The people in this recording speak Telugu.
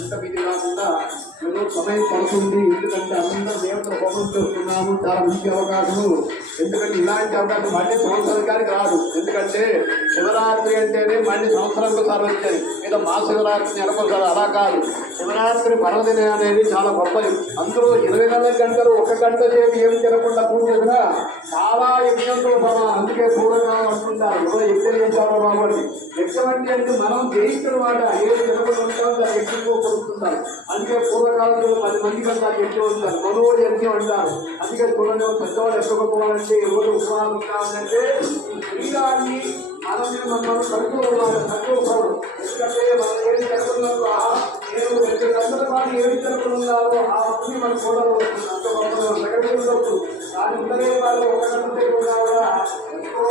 అంత విధి కాకుండా ఏదో సమయం పడుతుంది. ఎందుకంటే అందరూ దేవతలు హోమం చేస్తున్నాము, చాలా మంచి అవకాశము. ఎందుకంటే ఇలాంటి అవకాశం మళ్ళీ సంవత్సరానికి రాదు. ఎందుకంటే శివరాత్రి అంటేనే మళ్ళీ సంవత్సరానికి ఒకసారి వచ్చాయి, ఏదో మా శివరాత్రి నెలకొసారి అలా కాదు. శివరాత్రి పర్వదినం అనేది చాలా గొప్పది. అందులో 24 గంటలు 1 గంట సేపు ఏమి తినకుండా పూజ చేసినా చాలా యజ్ఞంతో సమానం. అందుకే పూర్వకాలం అంటుంటారు యజ్ఞం చేశారు బాబు. యజ్ఞం అంటే మనం జయించిన మాట ఏది తినకుండా ఉంటామో దాన్ని యజ్ఞంగా కొడుతుంటారు. అందుకే పూర్వకాలంలో 10 మంది కంటే యజ్ఞం ఉంటారు, మనో యజ్ఞం అంటారు. అందుకే చూడండి పెద్దవాళ్ళు ఎక్కడ గొప్పవాలంటే ఎవరు ఉపవాసం ఉంటామంటే ఈ శరీరాన్ని మనం కట్టుకోవాలి. ఎందుకంటే మనం ఏది తినకున్నారో నేను 2 గంటల పాటు ఏమి తినకున్నారో ఆ అప్పుని మనం కూడా ప్రకటించవచ్చు. దాని ఉండలే వాళ్ళు 1 గంట సేపు ఉన్నా కూడా ఎంతో